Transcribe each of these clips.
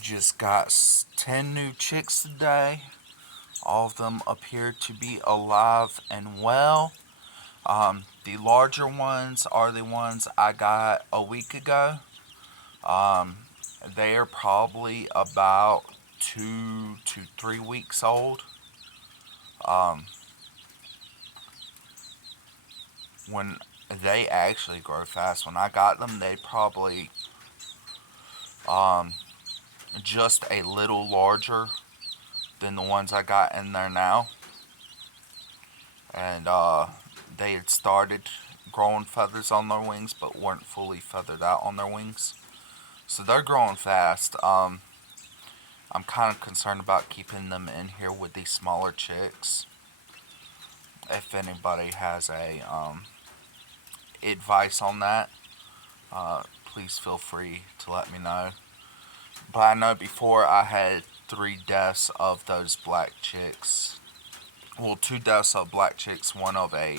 Just got 10 new chicks today. All of them appear to be alive and well. The larger ones are the ones I got a week ago. Um, they are probably about 2 to 3 weeks old. Um, when they actually grow fast. When I got them, they probably um, just a little larger than the ones I got in there now. And they had started growing feathers on their wings, but weren't fully feathered out on their wings. So they're growing fast. I'm kind of concerned about keeping them in here with these smaller chicks. If anybody has a advice on that, please feel free to let me know. But I know before I had 3 deaths of those black chicks. Well, 2 deaths of black chicks, one of a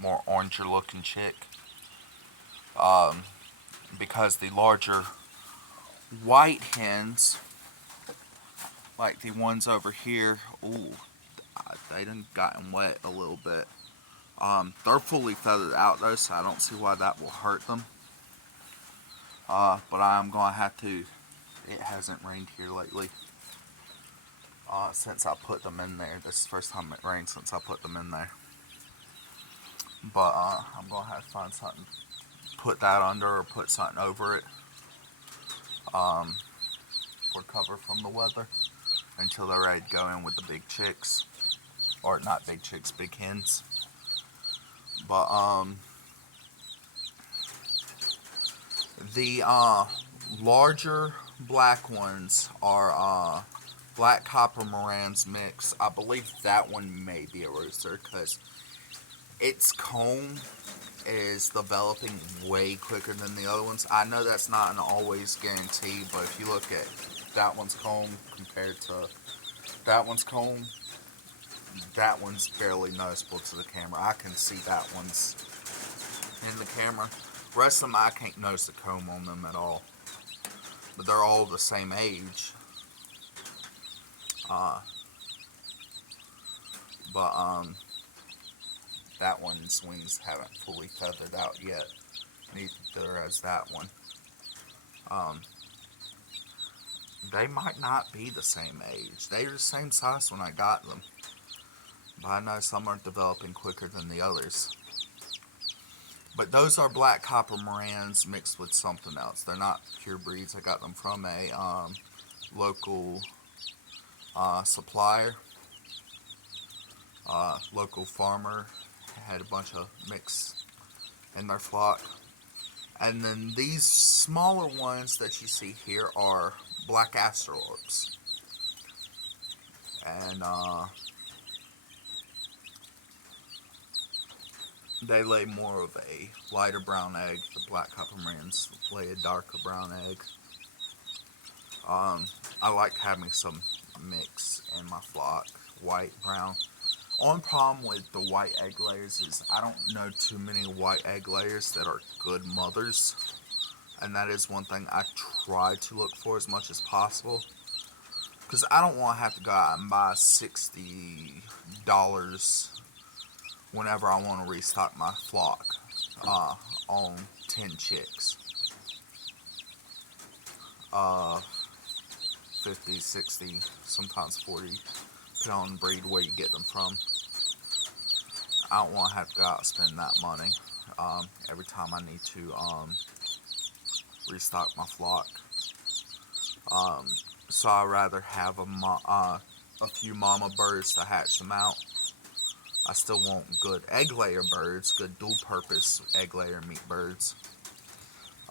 more oranger looking chick. Um, because the larger white hens, like the ones over here, ooh, they done gotten wet a little bit. They're fully feathered out though, so I don't see why that will hurt them. But I'm gonna have to. It hasn't rained here lately. Since I put them in there. This is the first time it rained since I put them in there. But I'm gonna have to find something, put that under or put something over it um, for cover from the weather until they're ready to go in with the big chicks, or not big chicks, big hens. But the larger black ones are black copper Moran's mix. I believe that one may be a rooster because its comb is developing way quicker than the other ones. I know that's not an always guarantee, but if you look at that one's comb compared to that one's comb, that one's barely noticeable to the camera. I can see that one's in the camera. The rest of them, I can't notice the comb on them at all. But they're all the same age. Uh, but that one's wings haven't fully feathered out yet. Neither has that one. Um, they might not be the same age. They were the same size when I got them. But I know some are developing quicker than the others. But those are black copper Morans mixed with something else. They're not pure breeds. I got them from a local supplier. Local farmer had a bunch of mix in their flock. And then these smaller ones that you see here are black Astrorps. And they lay more of a lighter brown egg. The black copper Morans lay a darker brown egg. I like having some mix in my flock, white, brown. Only problem with the white egg layers is I don't know too many white egg layers that are good mothers. And that is one thing I try to look for as much as possible. Because I don't want to have to go out and buy $60 whenever I want to restock my flock on 10 chicks. 50, 60, sometimes 40, depending on the breed where you get them from. I don't want to have to go out and spend that money every time I need to restock my flock. So I'd rather have a few mama birds to hatch them out. I still want good egg layer birds, good dual purpose egg layer meat birds.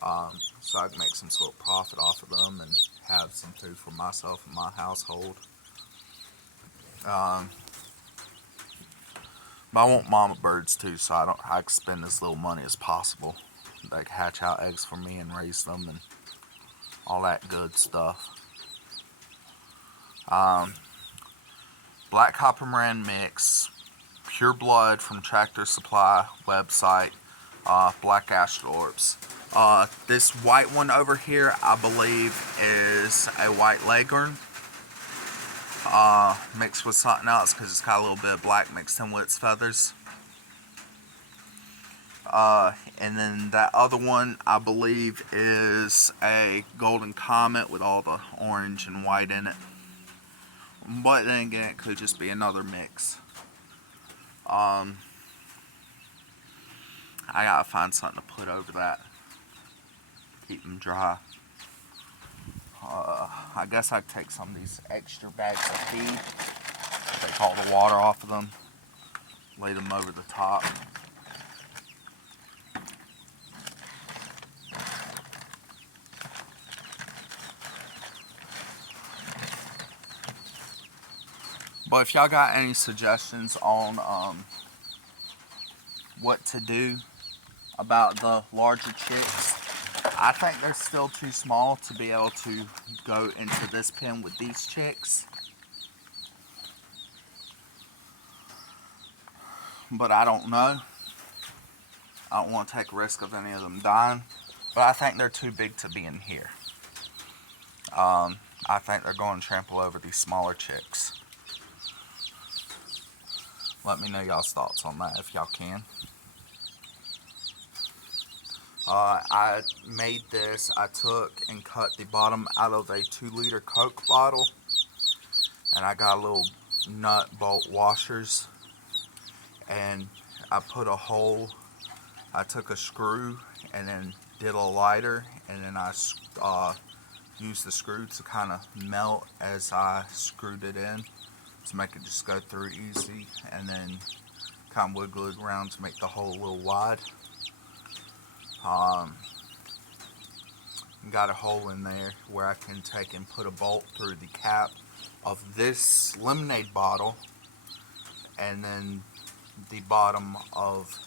So I can make some sort of profit off of them and have some food for myself and my household. But I want mama birds too, so I can spend as little money as possible. They can hatch out eggs for me and raise them and all that good stuff. Black Copper Moran mix, pure blood from Tractor Supply website, black Astrorps. This white one over here, I believe, is a white leghorn mixed with something else because it's got a little bit of black mixed in with its feathers. And then that other one, I believe, is a golden comet with all the orange and white in it. But then again, it could just be another mix. I gotta find something to put over that. Keep them dry. I guess I'd take some of these extra bags of feed, take all the water off of them, lay them over the top. But if y'all got any suggestions on what to do about the larger chicks, I think they're still too small to be able to go into this pen with these chicks. But I don't know. I don't want to take a risk of any of them dying. But I think they're too big to be in here. I think they're going to trample over these smaller chicks. Let me know y'all's thoughts on that if y'all can. I made this. I took and cut the bottom out of a 2-liter Coke bottle. And I got little nut bolt washers. And I put a hole. I took a screw and then did a lighter. And then I used the screw to kind of melt as I screwed it in, to make it just go through easy, and then kind of wiggle it around to make the hole a little wide. Got a hole in there where I can take and put a bolt through the cap of this lemonade bottle, and then the bottom of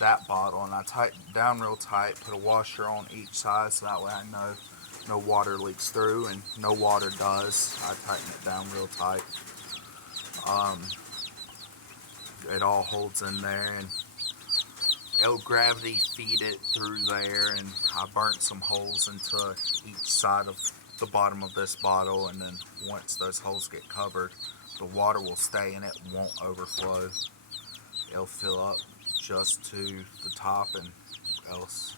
that bottle, and I tighten it down real tight, put a washer on each side so that way I know no water leaks through, and no water does. I tighten it down real tight. It all holds in there, and it'll gravity feed it through there, and I burnt some holes into each side of the bottom of this bottle, and then once those holes get covered, the water will stay in it, won't overflow. It'll fill up just to the top and else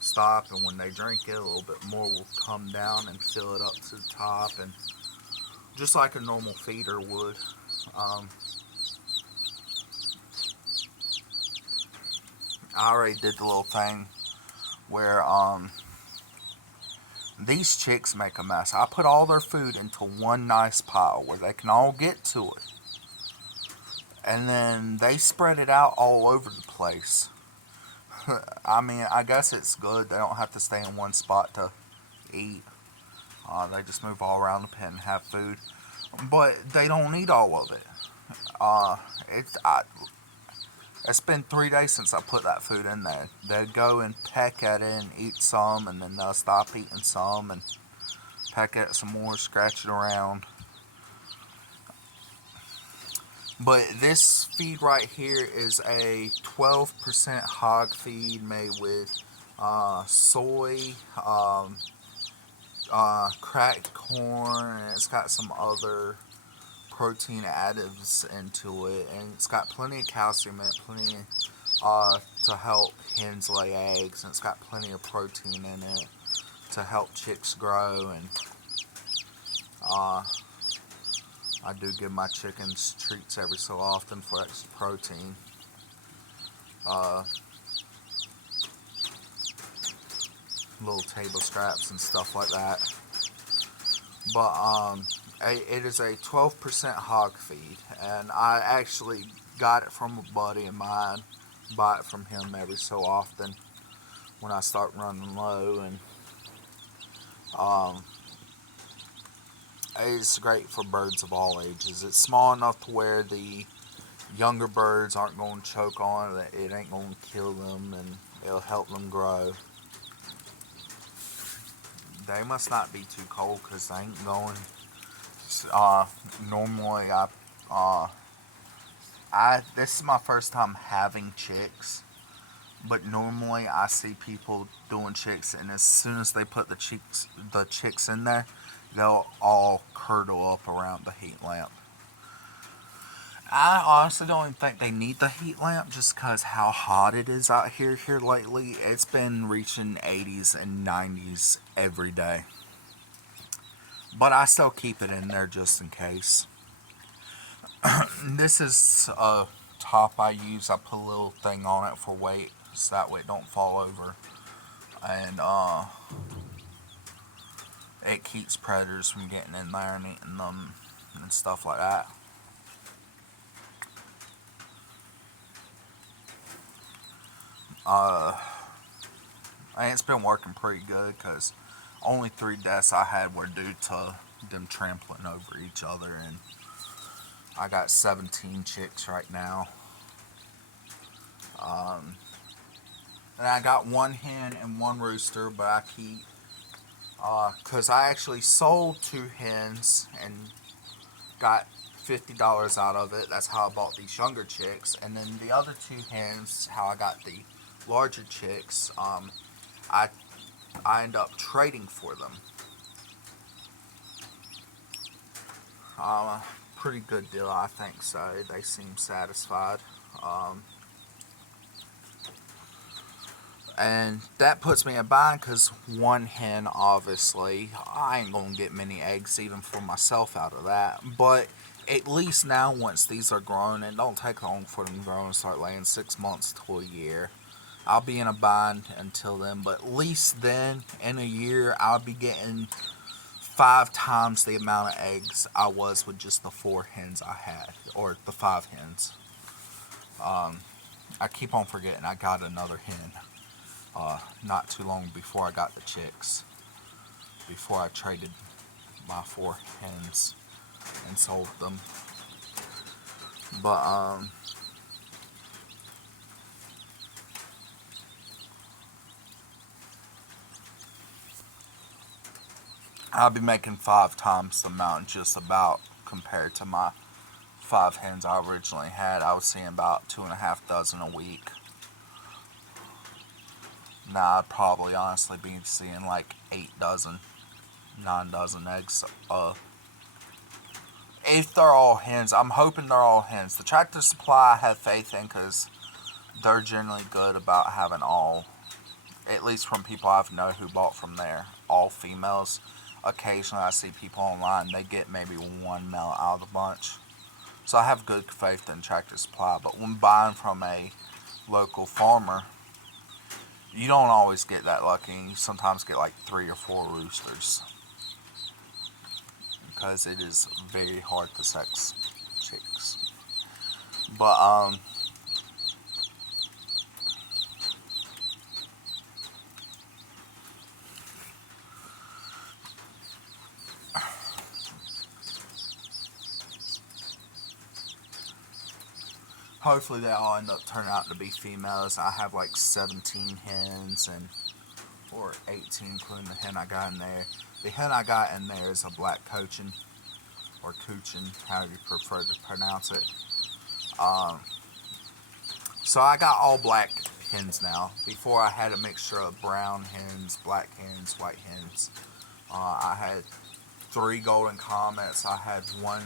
stop, and when they drink it, a little bit more will come down and fill it up to the top, and just like a normal feeder would. I already did the little thing where these chicks make a mess. I put all their food into one nice pile where they can all get to it, and then they spread it out all over the place. I mean, I guess it's good. They don't have to stay in one spot to eat. They just move all around the pen and have food. But they don't eat all of it. It's been 3 days since I put that food in there. They'll go and peck at it and eat some, and then they'll stop eating some and peck at it some more, scratch it around. But this feed right here is a 12% hog feed made with soy, cracked corn, and it's got some other protein additives into it, and it's got plenty of calcium in it, plenty to help hens lay eggs, and it's got plenty of protein in it to help chicks grow. And I do give my chickens treats every so often for extra protein. Little table scraps and stuff like that. But it is a 12% hog feed, and I actually got it from a buddy of mine. Buy it from him every so often when I start running low, and it's great for birds of all ages. It's small enough to where the younger birds aren't going to choke on it. It ain't going to kill them, and it'll help them grow. They must not be too cold because they ain't going. Normally, this is my first time having chicks. But normally I see people doing chicks, and as soon as they put the chicks in there, they'll all curdle up around the heat lamp. I honestly don't even think they need the heat lamp just because how hot it is out here lately. It's been reaching 80s and 90s every day. But I still keep it in there just in case. This is a top I use. I put a little thing on it for weight so that way it don't fall over. And it keeps predators from getting in there and eating them and stuff like that. Uh, and it's been working pretty good because only 3 deaths I had were due to them trampling over each other, and I got 17 chicks right now. And I got one hen and one rooster, but I keep, because I actually sold 2 hens and got $50 out of it. That's how I bought these younger chicks. And then the other 2 hens, how I got the larger chicks, I end up trading for them. Pretty good deal, I think so. They seem satisfied. And that puts me in a bind because one hen, obviously, I ain't gonna get many eggs even for myself out of that. But at least now, once these are grown, it don't take long for them to grow and start laying 6 months to a year. I'll be in a bind until then, but at least then, in a year, I'll be getting 5 times the amount of eggs I was with just the 4 hens I had, or the 5 hens. I keep on forgetting I got another hen. Not too long before I got the chicks. Before I traded my 4 hens and sold them. But I'll be making 5 times the amount just about compared to my 5 hens I originally had. I was seeing about 2.5 dozen a week. Now I'd probably honestly be seeing like 8 dozen, 9 dozen eggs. If they're all hens, I'm hoping they're all hens. The Tractor Supply I have faith in because they're generally good about having all, at least from people I've known who bought from there, all females. Occasionally I see people online, they get maybe one male out of the bunch. So I have good faith in Tractor Supply, but when buying from a local farmer, you don't always get that lucky. You sometimes get like 3 or 4 roosters because it is very hard to sex chicks. But hopefully they all end up turning out to be females. I have like 17 hens and or 18 including the hen I got in there. The hen I got in there is a black cochin or coochin, however you prefer to pronounce it. So I got all black hens now. Before I had a mixture of brown hens, black hens, white hens. I had 3 golden comets. I had 1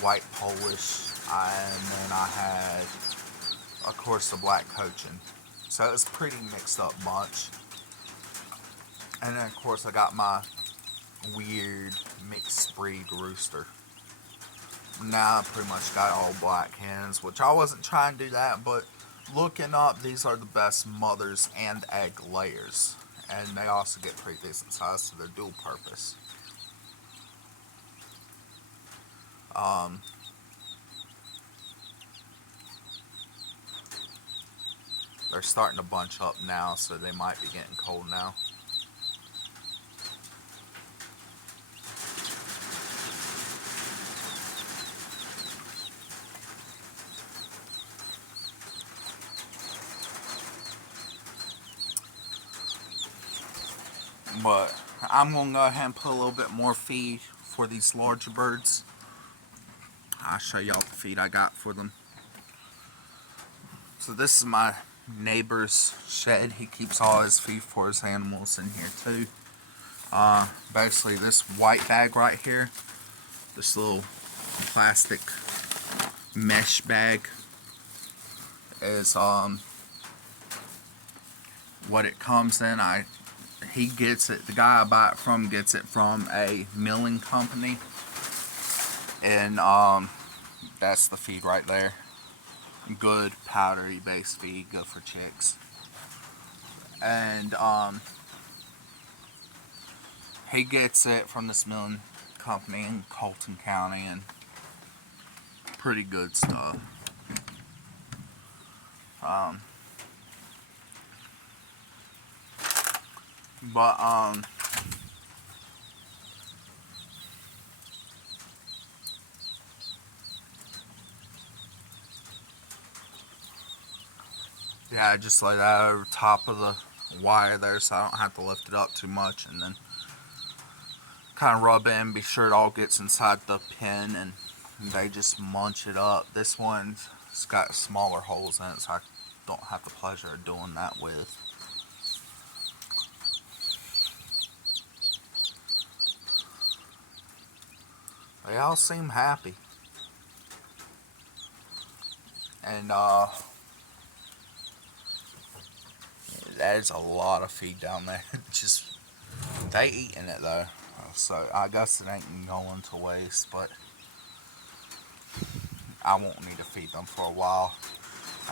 white Polish, and then I had, of course, the black cochin. So it was a pretty mixed up bunch. And then, of course, I got my weird mixed breed rooster. Now I pretty much got all black hens, which I wasn't trying to do that, but looking up, these are the best mothers and egg layers. And they also get pretty decent size, so they're dual purpose. They're starting to bunch up now, so they might be getting cold now. But I'm going to go ahead and put a little bit more feed for these larger birds. I'll show y'all the feed I got for them. So this is my neighbor's shed. He keeps all his feed for his animals in here too. Basically this white bag right here, this little plastic mesh bag is what it comes in. He gets it, the guy I buy it from gets it from a milling company, and that's the feed right there. Good powdery based feed, good for chicks. And he gets it from this milling company in Colton County, and pretty good stuff. But yeah, I just lay that over top of the wire there so I don't have to lift it up too much, and then kind of rub it in, be sure it all gets inside the pen, and they just munch it up. This one's got smaller holes in it, so I don't have the pleasure of doing that with. They all seem happy. And that is a lot of feed down there. Just, they eating it though. So I guess it ain't going to waste, but I won't need to feed them for a while.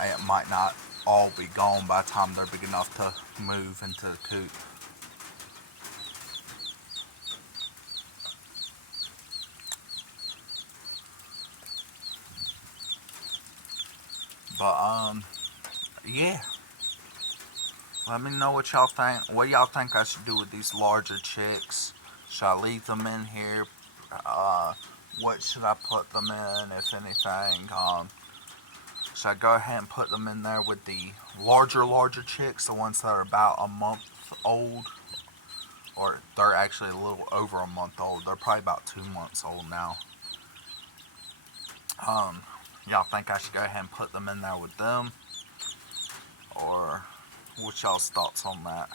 It might not all be gone by the time they're big enough to move into the coop. But yeah. Let me know what y'all think. What y'all think I should do with these larger chicks? Should I leave them in here? What should I put them in, if anything? Should I go ahead and put them in there with the larger chicks, the ones that are about a month old? Or they're actually a little over a month old. They're probably about 2 months old now. Y'all think I should go ahead and put them in there with them? Or what's y'all's thoughts on that?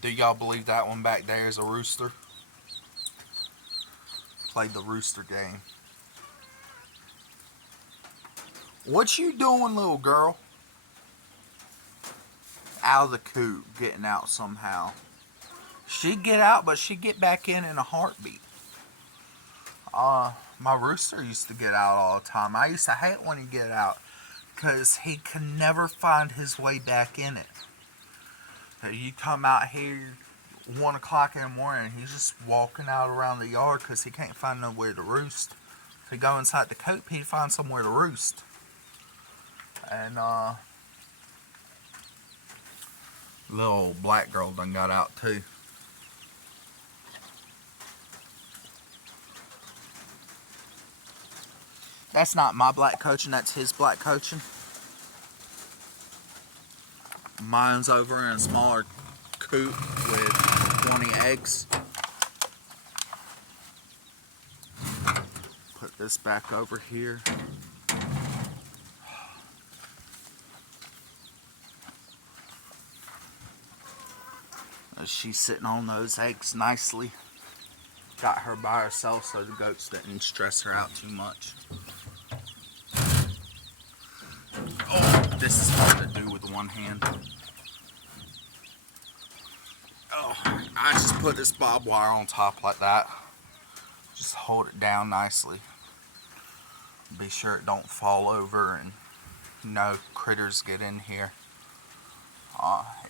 Do y'all believe that one back there is a rooster? Played the rooster game. What you doing, little girl? Out of the coop, getting out somehow. She'd get out, but she'd get back in a heartbeat. My rooster used to get out all the time. I used to hate when he'd get out, because he can never find his way back in it. You come out here 1 o'clock in the morning, he's just walking out around the yard because he can't find nowhere to roost. If he go inside the coop, he'd find somewhere to roost. And little black girl done got out too. That's not my black coaching, that's his black coaching. Mine's over in a smaller coop with 20 eggs. Put this back over here. She's sitting on those eggs nicely. Got her by herself so the goats didn't stress her out too much. Oh, this is hard to do with one hand. Oh, I just put this barbed wire on top like that. Just hold it down nicely. Be sure it don't fall over and no critters get in here.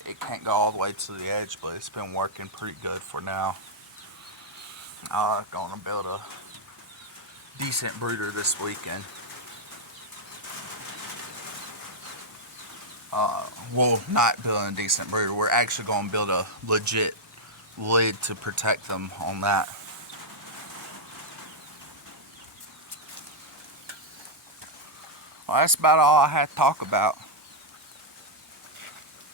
It can't go all the way to the edge, but it's been working pretty good for now. Gonna build a decent brooder this weekend. Well, not building a decent brooder. We're actually gonna build a legit lid to protect them on that. Well, that's about all I had to talk about.